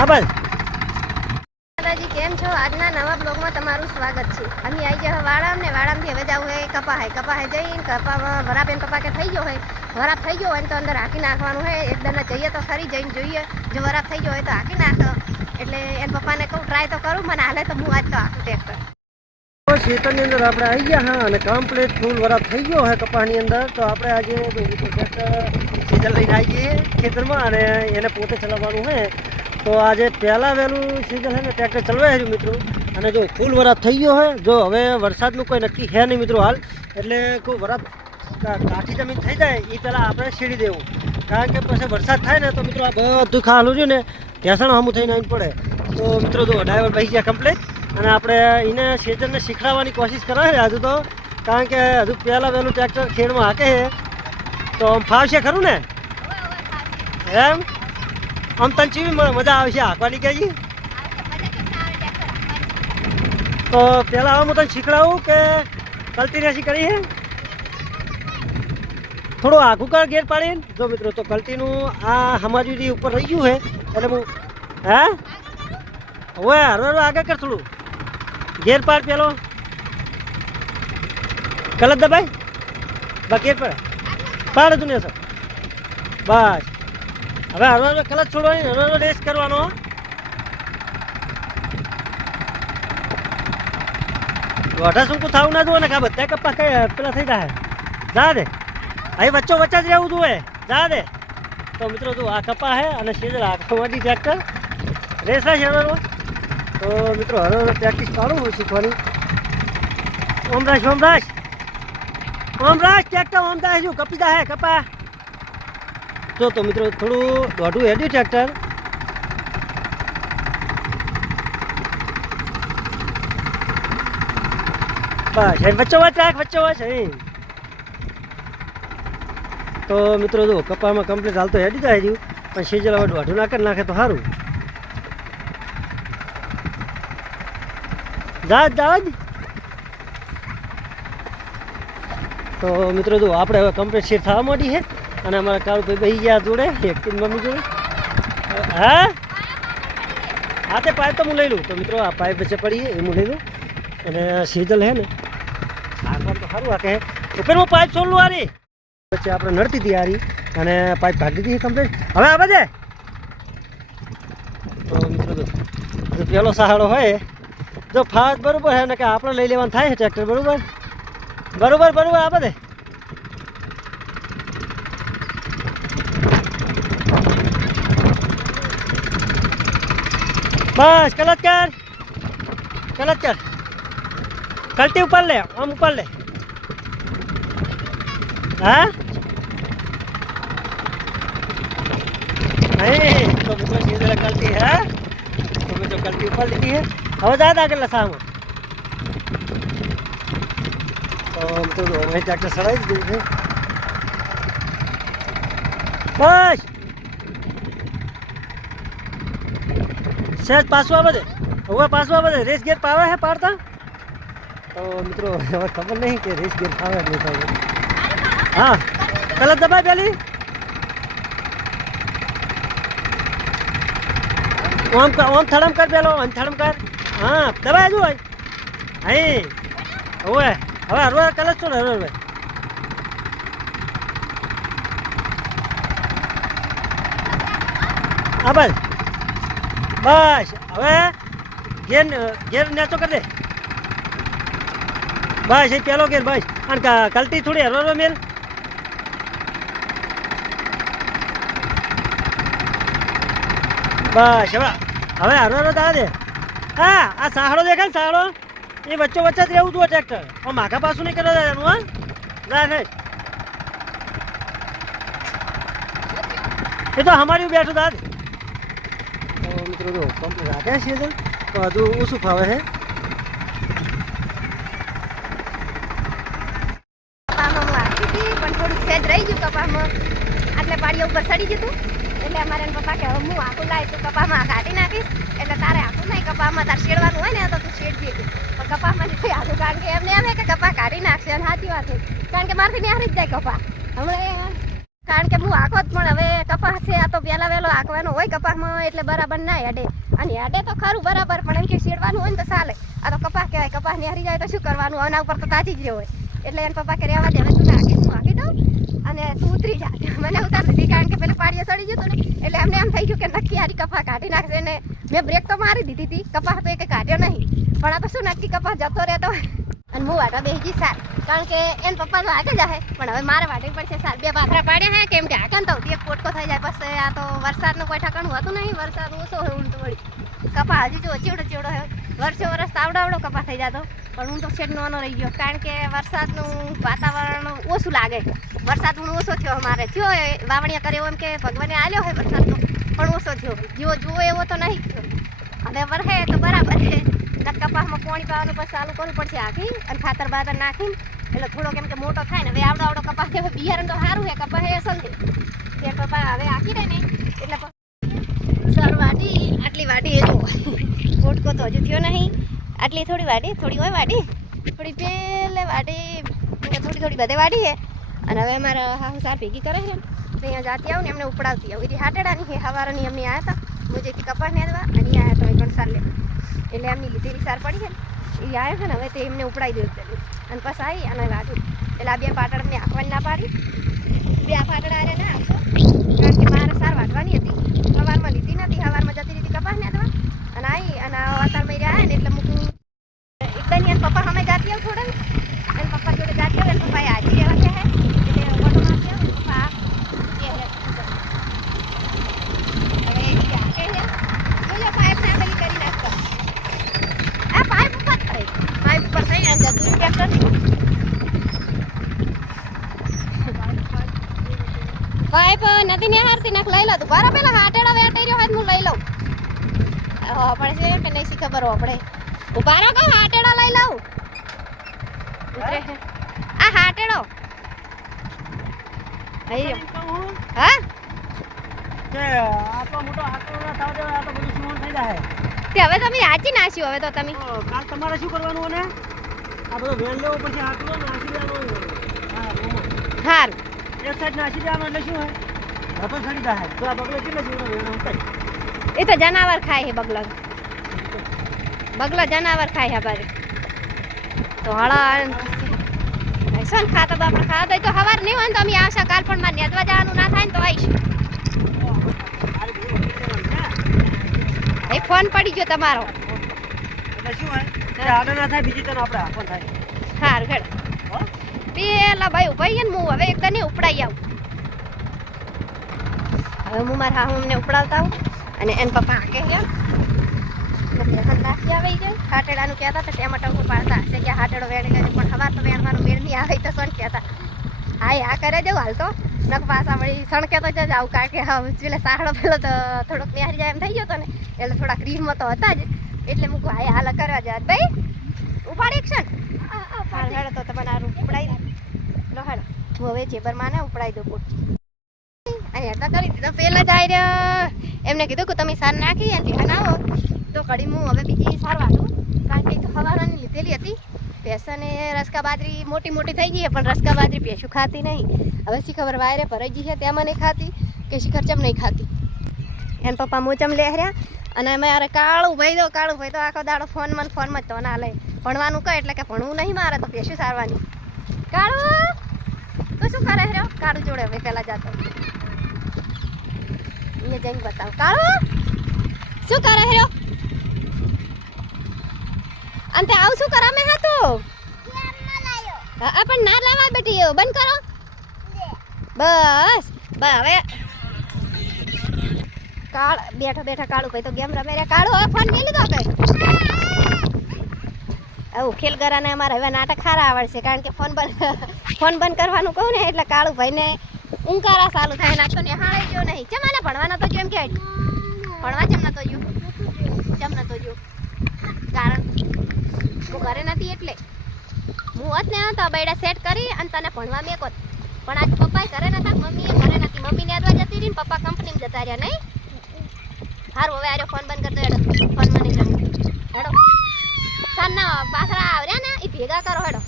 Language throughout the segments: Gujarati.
આભાર દાદાજી કેમ છો? આજના નવા બ્લોગમાં તમારું સ્વાગત છે. અમે આવી ગયા વાડામ ને વાડામથી હવે જવું હોય કપાહે જઈને કપામાં વરાપેન કપા કે થઈ ગયો હોય વરાપ થઈ ગયો હોય તો અંદર હાંકી નાખવાનું હોય. એકદમ જઈએ તો ખરી જઈને જોઈએ જો વરાપ થઈ ગયો હોય તો હાંકી નાખો. એટલે એન પપ્પાને કહું ટ્રાય તો કરું, મને હાલે તો હું આજ તો હાંકું ટ્રેક્ટર. ખેતરની અંદર આપણે આવી ગયા હા અને કમ્પ્લીટ ફૂલ વરાપ થઈ ગયો હોય કપાસની અંદર. તો આપણે આજે સીઝન લઈને આવી જઈએ ખેતરમાં અને એને પોતે ચલાવવાનું હોય. તો આજે પહેલાં વહેલું સીઝન છે ને ટ્રેક્ટર ચલાવાય રહ્યું મિત્રો. અને જો ફૂલ વરાપ થઈ ગયો હોય, જો હવે વરસાદનું કોઈ નક્કી છે નહીં મિત્રો હાલ, એટલે કોઈ વરાપ કાઠી જમીન થઈ જાય એ પહેલાં આપણે શેડી દેવું. કારણ કે પછી વરસાદ થાય ને તો મિત્રો આ બધું ખાવાનું રહ્યું ને ઢેસણ હમું થઈને આવી પડે. તો મિત્રો જો ડ્રાઈવર બેસી ગયા કમ્પ્લીટ અને આપણે એને સેજનને શીખડાવવાની કોશિશ કરાવે હજુ તો. કારણ કે હજુ પહેલાં વહેલું ટ્રેક્ટર ખેડમાં હાકે છે તો આમ ફાવશે ખરું ને એમ? આમ તને ચીવી મજા આવશે હાંકવાની કહેજી. તો પહેલાં હવે હું તને શીખડાવું કે કલટી રેસી કરી છે થોડું આઘું કર ગેર પાડીને. જો મિત્રો તો કલટીનું આ હમારી ઉપર રહી ગયું છે એટલે હું હે હવે હરવા આગળ કર થોડું ગેર પાડ પેલો ગલત દબાઈ બા ગેર પાડ તું ને સર બસ. હવે હરવા કલચ છોડવાની હરવા રેસ કરવાનો. દોઢા શું થવું ના જોવે ને કા બધા કપ્પા કઈ પેલા થઈ જાય જા દે. અહીં વચ્ચો વચ્ચા જ રહેવું જોઈએ જા દે. તો મિત્રો જો આ કપા છે અને સેજલ આખો વાડી ટ્રેક્ટર રેસા છે હરવા. તો મિત્રો હરવા પ્રેક્ટિસ પાડું હોય શીખવાની. ઓમરાજ ટ્રેક્ટર ઓમરાજ શું કપી દા હે કપા. તો મિત્રો થોડું દોઢું હેડ્યું ટ્રેક્ટર. બસ વચ્ચો વચ રાખ વચ્ચો વચ અહીં. તો મિત્રો જો કપામાં કમ્પ્લીટ હાલ તો હેડી જાય રહ્યું પણ સેજલ હવે દોઢું ના કરી નાખે તો સારું. જા જ. તો મિત્રો જો આપણે હવે કમ્પ્લીટ શેર થવા માંડી છે અને અમારા કાળુભાઈ બેસી ગયા જોડે એક મમ્મી જોડે. હા તે પાઇપ તો હું લઈ લઉં. તો મિત્રો આ પાઇપ વચ્ચે પડીએ એ હું લઈ લઉં અને સીઝલ હે ને આખા તો સારું આખે તો ફેર હું પાઇપ છોડલું આરી વચ્ચે આપણે નડતી હતી આરી અને પાઇપ ભાગી હતી કમ્પ્લીટ. હવે આ બધે તો મિત્રો જો પેલો સહારો હોય જો ફાસ્ટ બરોબર હે ને કે આપણે લઈ લેવાનું થાય છે ટ્રેક્ટર બરોબર આ બધે. બસ કલચ કર કલટી ઉપર લે આમ ઉપર લે. હા નહીં તો મિત્રો સીધે કલટી હે તો મિત્રો કલટી ઉપર લીધી હે. હવે જા આગળ લસામાં. તો મિત્રો અહીં ટ્રેક્ટર સડાવી દીધું છે. બસ સહેજ પાછું આ બધે હવે પાછું આ બધે રેસ ગેર પાવે હે પાડતા. તો મિત્રો હવે ખબર નહીં કે રેસ ગેર પાવે નહીં પાવે. હા કલર દબાય પેલી ઓમ થડમ કર પેલો ઓમ થડમ કર. હા દબાય હજુ અહીં હવે હરવા કલર છો ને હરવા હા બસ હવે ઘેર નેચો કરી દે. બસ એ પેલો ઘેર બસ અને કલટી થોડી હરવા મેલ. બસ હવે હરવાનો દા દે. હા આ સાહડો દેખાય ને સાહડો એ વચ્ચે જ રહેવું હતું ટ્રેક્ટર. માઘા પાછું નહીં કરવા જવાનું. હા જા નહીં એ તો અમારી બેઠું દાદ. તો મિત્રો જો કમ્પ્લીટ રાખે છે તો હજુ ઓછું ફાવે છે. પણ થોડું સેજ રહી ગયું કપામાં એટલે પાડીઓ ઉપર ચડી જતું એટલે અમારે પપ્પા કે હું આખું લાવી તું કપામાં કાઢી નાખીશ એટલે તારે આખું નહીં કપામાં તારે શેડવાનું હોય ને તો તું શેડજે. પણ કપામાં નથી આખું કારણ કે એમને એમ કે કપા કાઢી નાખશે અને સાચી વાત છે કારણ કે મારથી નિહારી જ જાય કપા. હમણાં કારણ કે હું આખો જ પણ હવે કપાસ છે આ તો વહેલા વહેલો આંકવાનો હોય કપાસમાં એટલે બરાબર ના હેડે અને હેડે તો ખરું બરાબર પણ એમ કે શેડવાનું હોય ને તો ચાલે આ તો કપાસ કહેવાય કપાસ નિહારી જાય તો શું કરવાનું આના ઉપર તો તાજી જ રહ્યો હોય એટલે એને પપ્પા કે રહેવા દે હવે તું નાખીશ હું હાંકી દઉં અને તું ઉતરી જા મને ઉતારી દીધી કારણ કે પેલું પાડીએ સડી જતું ને એટલે એમને એમ થઈ ગયું કે નક્કી હારી કપાસ કાઢી નાખશે અને મેં બ્રેક તો મારી દીધી હતી કપાસ તો એક કાઢ્યો નહીં પણ આ તો શું નક્કી કપાસ જતો રહેતો અને હું વાટવા બેસી સાર કારણ કે એને પપ્પા તો આગળ જાય પણ હવે મારે વાટવી પડશે સાર બે પાથરા પાડ્યા હે કેમ કે આગળ તો એક પોટકો થઈ જાય પછી આ તો વરસાદનું કોઈ ઠકાણું હતું નહીં વરસાદ ઓછો હોય ઊંડું વળી કપા હજી જો ચેવડો ચેવડો હોય વર્ષ આવડો કપા થઈ જતો પણ હું તો છેડ નોનો રહી ગયો કારણ કે વરસાદનું વાતાવરણ ઓછું લાગે વરસાદ હું ઓછો થયો અમારે થયો વાવણીયા કર્યો એમ કે ભગવાને આલ્યો હોય વરસાદનો પણ ઓછો થયો જેવો જુઓ એવો તો નહીં થયો હવે વરસે તો બરાબર છે કપાસમાં પાણી પાવાનું પછી ચાલુ કરવું પડશે આખી અને ખાતર બાતર નાખીને એટલે થોડો કેમ કે મોટો થાય ને હવે આવડો કપાસ છે બિયારણ તો સારું છે કપાસ એ અસલ છે તે કપાસ હવે આખી રહે ને એટલે સર વાટી આટલી વાટી એ જો પોટકો તો હજુ થયો નહીં આટલી થોડી વાટી થોડી હોય વાટી થોડી પેલે વાટી થોડી બધે વાટી છે અને હવે અમારા હાહુ સાર ભેગી કરે છે તો અહીંયા જાતી આવું ને એમને ઉપડાવતી આવું એ હાટેડાની છે હવારની અમને આવ્યા હતા મુજેથી કપાસ ને દવા અને આવ્યા તો પણ સાર લે એટલે એમની લીધેલી સાર પડી છે ને એ આવ્યો છે ને હવે તે એમને ઉપડાવી દઉં અને પછી આવી અને વાટું એટલે આ બે પાટણ મેં આંકવાની ના પાડી બે આ પાટણ આરે ના આંખો કારણ કે મારે સાર વાટવાની હતી સવારમાં લીધી નથી સવારમાં જતી હતી કપાસ ને દવા અને આવી અને અવતારમાં આવ્યા ને એટલે મૂકું એકદમ એને પપ્પા અમે જાતી આવું થોડા એને પપ્પા જોડે જાતી આવે પપ્પાએ હાજી રહેવા છે એટલે ઓટો મારતી આવું પપ્પા હવે હાકે છે જોજો પાઇપ ને પેલી કરી નાખતો આ પાઇપ ઉપર થઈ પાઇપ ઉપર થઈ અને જતું ટ્રેક્ટર પાઇપ નથી ને હારતી નાખ લઈ લો તું બરાબર પેલા હાટેડો વેટાઈ રહ્યો હોય હું લઈ લઉં આપણે છે કે નહીં શી ખબર આપણે ઉભા રહો કે હાટેડો લઈ લઉં ઉતરે છે આ હાટેડો આઈ હા કે આટલો મોટો હાટલો ના થાવ દે આ તો બધું સુમણ થઈ જાય તે હવે તમે આચી નાખ્યું હવે તો તમે કાલ તમારે શું કરવાનું અને આ બધો વેલ લેવો પછી હાટલો નાખી દેવાનો હા હારું એક સાઈડ નાખી દેવાનું એટલે શું હોય રતો સડી જાય તો આ બગલો કેટલો જીવનો વેણો ઉતાય એ તો જનાવર ખાય છે બગલો જનાવર ખાય છે બારે તો હળા શું ખાતા તો આપણે ખાતા તો હવાર નહીં હોય ને તો અમે આવશે કાલ પણ મારે નેદવા જવાનું ના થાય ને તો આવીશ એ ફોન પડી ગયો તમારો એટલે શું હોય આડો ના થાય બીજી તને આપણે આપણ થાય હાર ઘડ પેલા ભાઈ ઉભાઈ ને હું હવે એકદમ નહીં ઉપડાઈ આવું હવે હું મારા હા અમને ઉપડાવતા આવું અને એને પપ્પા આકે છે નાખી આવે છે હાટેડાનું કહેતા હતા તેમાં ટંકો પાડતા હશે કે હાટેડો વેણી કરે પણ હવાર તો વેણવાનું મેળ નહીં આવે તો સણ કહેતા હા આ કરે જવું હાલ તો નક પાછા વળી સણકે તો જ આવું કારણ કે હવે પેલે સાહડો પેલો તો થોડોક નિહારી જાય એમ થઈ ગયો હતો ને એટલે થોડાક રીમમાં તો હતા જ એટલે મૂકું હા હાલ કરવા જાય ભાઈ ઉપાડી એક્શન હાડો તો તમને આરું ઉપડાવી લો હાડો હું હવે જેબર માને ઉપડાવી દઉં પોટ અને હેઠા કરી દીધો પહેલાં જ આવી રહ્યો એમને કીધું કે તમે સાર નાખી અને ધ્યાન આવો તો કડી હું હવે બીજી સાર વાટું કારણ કે સવારની લીધેલી હતી ભેંસને રસકા બાજરી મોટી થઈ ગઈ પણ રસકા બાજરી ભેંસું ખાતી નહીં હવે શી ખબર વાયરે ભરાઈ ગઈ છે તેમાં નહીં ખાતી કે શિખર ચમ નહીં ખાતી એને પપ્પા મોચમ લેહર્યા અને મારે કાળું ભાઈ તો આખો દાડો ફોનમાં જ તો ના લે ભણવાનું કહે એટલે કે ભણવું નહીં મારે તો ભેંસું સારવાની કાળું તો શું કરે રહ્યો કાળું જોડે હવે પહેલાં જાતો એ જઈને બતાવ કાળું શું કરે રહ્યો અંતે આવું શું કરા મેં હા તો પણ ના લાવા બેટી બંધ કરો બસ હવે કાળ બેઠા કાળું ભાઈ તો ગેમ રમે રે કાળું હવે ફોન મેલી દો આપણે આવું ખેલ ગરાને અમારે હવે નાટક ખારા આવડશે કારણ કે ફોન બંધ કરવાનું કહું ને એટલે કાળું ભાઈને ઊંકારા ચાલુ થાય ના તો નિહાળે જો નહીં ચમાને ભણવાના તો જો એમ કે ભણવા ચમ નતો જો કારણ હું ઘરે નથી એટલે હું હોત ને તો બૈડા સેટ કરી અને તને ભણવા મેકોત પણ આજ પપ્પાએ ઘરે નતા મમ્મીએ ઘરે નથી મમ્મીને અડવા જતી રહી ને પપ્પા કંપનીમાં જતા રહ્યા નહીં સારું હવે આર્યો ફોન બંધ કરી દો હેડો ફોનમાં નહીં જવું હેડો સાંજના પાથરા આવ્યા ને એ ભેગા કરો હેડો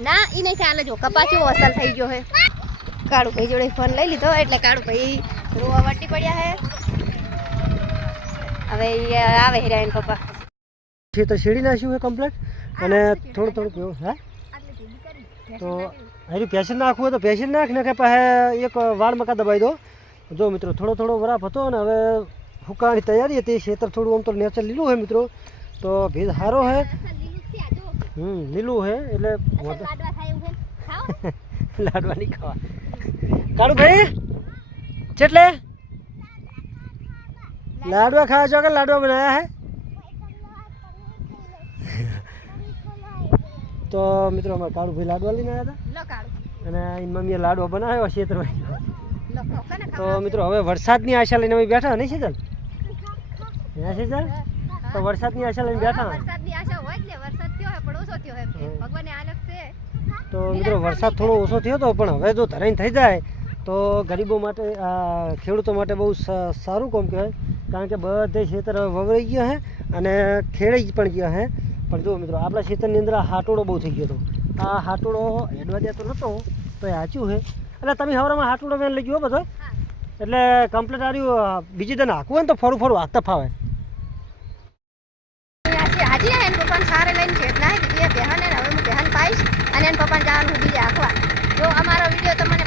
ના એ નહીં ચાલે જો કપાચો અસલ થઈ ગયો હે કાળુભાઈ જોડે ફોન લઈ લીધો એટલે કાળુભાઈ રોવા વાટી પડ્યા હે હવે ઈ આવે હિરાઈન પપ્પા છે તો શેડી નાખ્યું છે કમ્પ્લીટ અને થોડું થોડું પીવું હે તો હારી પેશન નાખવું હોય તો પેશન નાખ ને કે પછી એક વાળ મકા દબાઈ દો જો મિત્રો થોડો થોડો વરાપ હતો ને હવે ફૂકાની તૈયારી હતી ખેતર થોડું આમ તો નેચર લીલું છે મિત્રો તો ભેજ સારો છે લીલું છે એટલે લાડવા નહીં ખાવા કાળુ ભાઈ ચેટલે લાડવા ખાવા છો કે લાડવા બનાયા હે તો મિત્રો અમારે કાળુ ભાઈ લાડવા લઈને આવ્યા હતા અને એની મમ્મીએ લાડવા બનાવ્યો ખેતરમાં તો મિત્રો હવે વરસાદની આશા લઈને અમે બેઠા નહીં શીતલ હે શીતલ તો વરસાદની આશા લઈને બેઠા વરસાદની આશા હોય જ ને વરસાદ થયો હે પણ ઓછો થયો હે ભગવાનને આલક છે તો મિત્રો વરસાદ થોડો ઓછો થયો હતો પણ હવે જો ધરાઈને થઈ જાય તો ગરીબો માટે ખેડૂતો માટે બહુ સારું કામ કહેવાય કારણ કે બધે ખેતર વવરાઈ ગયા છે અને ખેડાઈ પણ ગયા છે પણ જો મિત્રો આપણા ખેતરની અંદર આ હાટોડો બહુ થઈ ગયો હતો આ હાટોડો હેડવા દેતો નહોતો તો એ સાચું છે એટલે તમે હવારમાં હાટોડો વેન લઈ ગયો બધો એટલે કમ્પ્લીટ આવ્યું બીજી દે નાખવું હોય ને તો ફરું ફરું હાથ ફાવે હાજી એને પપ્પાને સારે લઈને ખેત ના કીધી બેહન હવે હું બેહન પાઈશ અને એને પપ્પાને જવાનું બીજે આખવા જો અમારો વિડીયો તમને